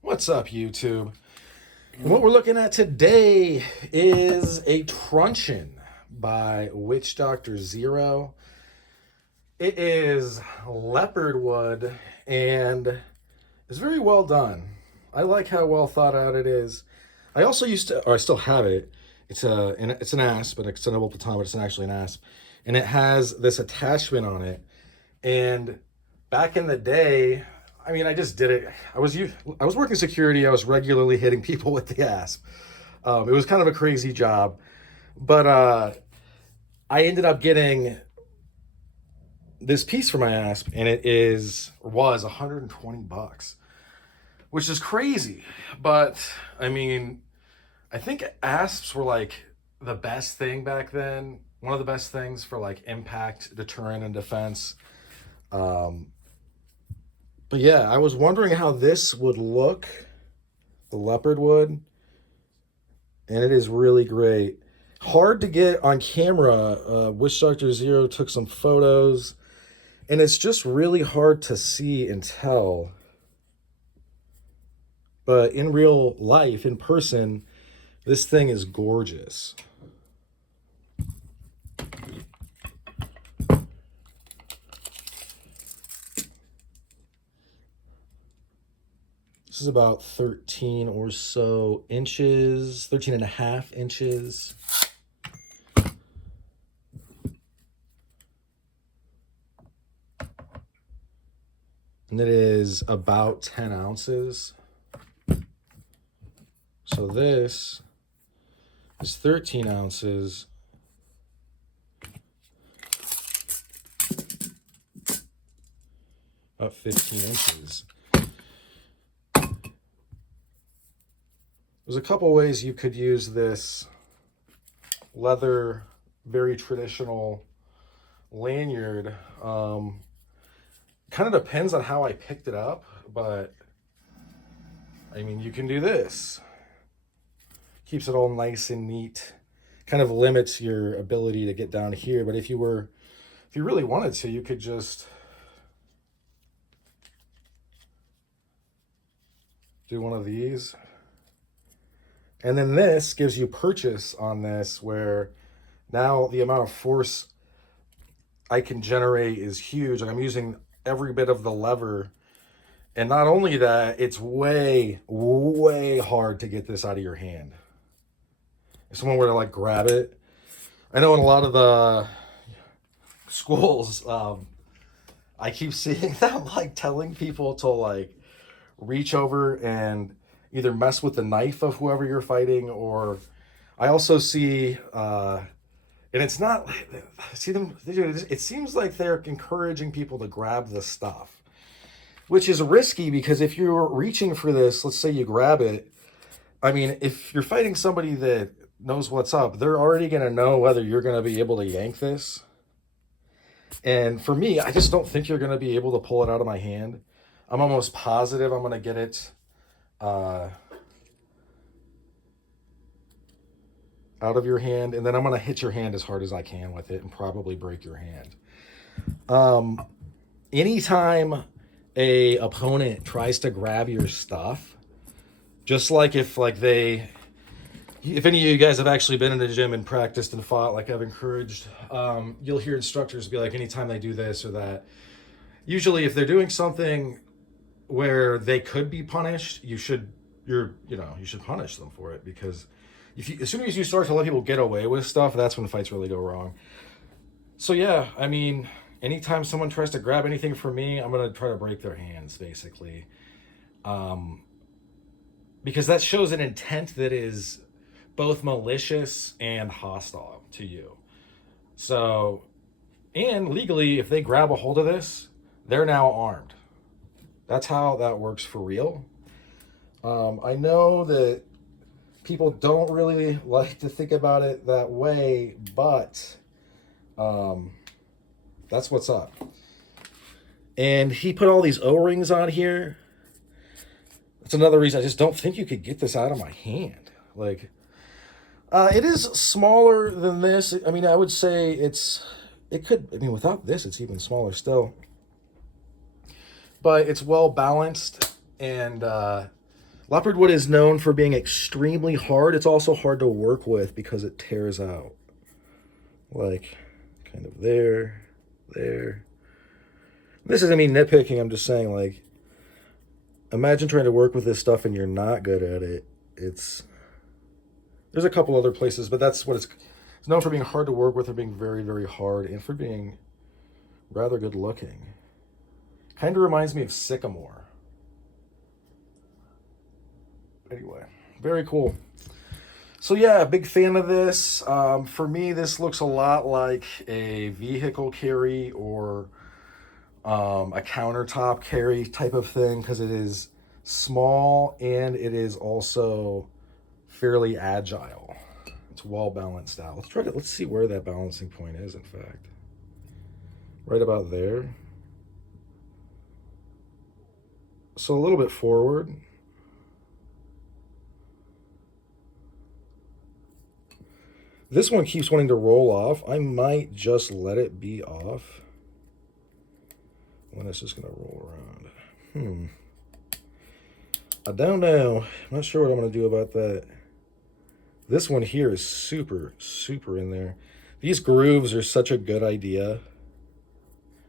What's up, YouTube? And what we're looking at today is a truncheon by Witchdoctor Zero. It is leopard wood and it's very well done. I like how well thought out it is. I also used to, or I still have it. It's an asp, an extendable baton, but it's actually an asp, and it has this attachment on it. And back in the day, I mean, I just did it. I was working security. I was regularly hitting people with the asp. It was kind of a crazy job, but I ended up getting this piece for my asp, and was $120, which is crazy. But I mean, I think asps were like the best thing back then. One of the best things for like impact, deterrent, and defense. But yeah, I was wondering how this would look, the leopard wood, and it is really great. Hard to get on camera. Witchdoctor Zero took some photos, and it's just really hard to see and tell. But in real life, in person, this thing is gorgeous. This is about 13 or so inches, 13 and a half inches. And it is about 10 ounces. So this is 13 ounces. About 15 inches. There's a couple ways you could use this leather, very traditional lanyard. Kind of depends on how I picked it up, but I mean, you can do this. Keeps it all nice and neat. Kind of limits your ability to get down here, but if you really wanted to, you could just do one of these. And then this gives you purchase on this, where now the amount of force I can generate is huge. Like, I'm using every bit of the lever. And not only that, it's way, way hard to get this out of your hand. If someone were to like grab it, I know in a lot of the schools, I keep seeing them like telling people to like reach over and either mess with the knife of whoever you're fighting, or I also see, and it's not, see them, it seems like they're encouraging people to grab the stuff, which is risky, because if you're reaching for this, let's say you grab it, I mean, if you're fighting somebody that knows what's up, they're already going to know whether you're going to be able to yank this. And for me, I just don't think you're going to be able to pull it out of my hand. I'm almost positive I'm going to get it out of your hand, and then I'm going to hit your hand as hard as I can with it and probably break your hand. Anytime a opponent tries to grab your stuff, just like if any of you guys have actually been in the gym and practiced and fought, like I've encouraged, you'll hear instructors be like, anytime they do this or that, usually if they're doing something where they could be punished, you should punish them for it, because as soon as you start to let people get away with stuff, that's when fights really go wrong. So yeah, I mean, anytime someone tries to grab anything from me, I'm gonna try to break their hands, basically, because that shows an intent that is both malicious and hostile to you. So, and legally, if they grab a hold of this, they're now armed. That's how that works for real. I know that people don't really like to think about it that way, but that's what's up. And he put all these O-rings on here. That's another reason I just don't think you could get this out of my hand. Like, it is smaller than this. I mean, I would say without this, it's even smaller still. But it's well balanced, and Leopardwood is known for being extremely hard. It's also hard to work with because it tears out. Like, kind of there, there. This isn't me nitpicking, I'm just saying, like, imagine trying to work with this stuff and you're not good at it. There's a couple other places, but that's what it's known for, being hard to work with, or being very, very hard, and for being rather good looking. Kind of reminds me of sycamore. Anyway, very cool. So yeah, big fan of this. For me, this looks a lot like a vehicle carry or a countertop carry type of thing, because it is small and it is also fairly agile. It's well balanced out. Let's see where that balancing point is, in fact. Right about there. So a little bit forward. This one keeps wanting to roll off. I might just let it be off when it's just gonna roll around. I don't know. I'm not sure what I'm gonna do about that. This one here is super, super in there. These grooves are such a good idea.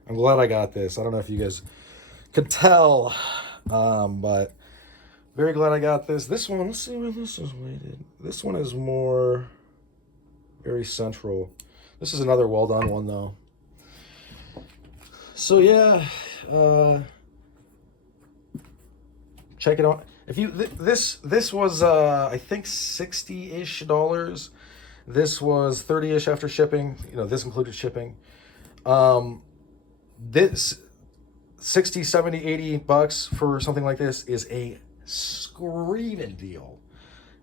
I'm glad I got this. I don't know if you guys could tell, but very glad I got this. This one, let's see where this is weighted. This one is more very central. This is another well done one though. So yeah, check it out. If you this was I think $60-ish. This was $30-ish after shipping. You know, this included shipping. This 60, 70, 80 bucks for something like this is a screaming deal.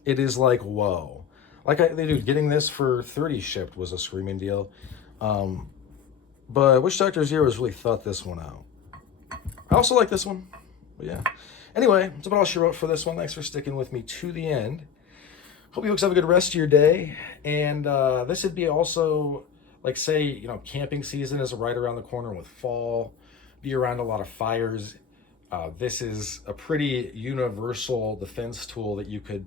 It is like, whoa. Like, dude, getting this for 30 shipped was a screaming deal. But Witchdoctor Zero's really thought this one out. I also like this one. But yeah. Anyway, that's about all she wrote for this one. Thanks for sticking with me to the end. Hope you folks have a good rest of your day. And this would be also, like, say, you know, camping season is right around the corner with fall. Be around a lot of fires. This is a pretty universal defense tool that you could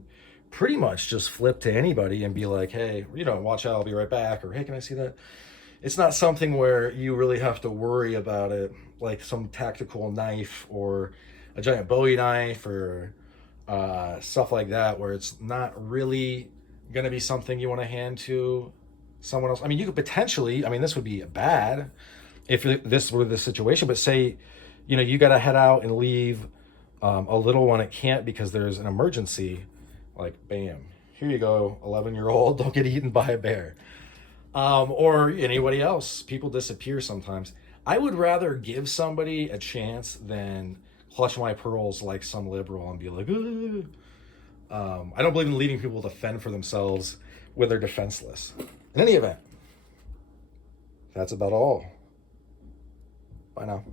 pretty much just flip to anybody and be like, hey, you know, watch out, I'll be right back, or hey, can I see that? It's not something where you really have to worry about it like some tactical knife or a giant Bowie knife or stuff like that, where it's not really going to be something you want to hand to someone else. I mean, you could potentially, I mean, this would be bad if this were the situation, but say, you know, you got to head out and leave a little one at camp because there's an emergency. Like, bam, here you go, 11-year-old, don't get eaten by a bear. Or anybody else. People disappear sometimes. I would rather give somebody a chance than clutch my pearls like some liberal and be like, I don't believe in leaving people to fend for themselves when they're defenseless. In any event, that's about all. Bye now.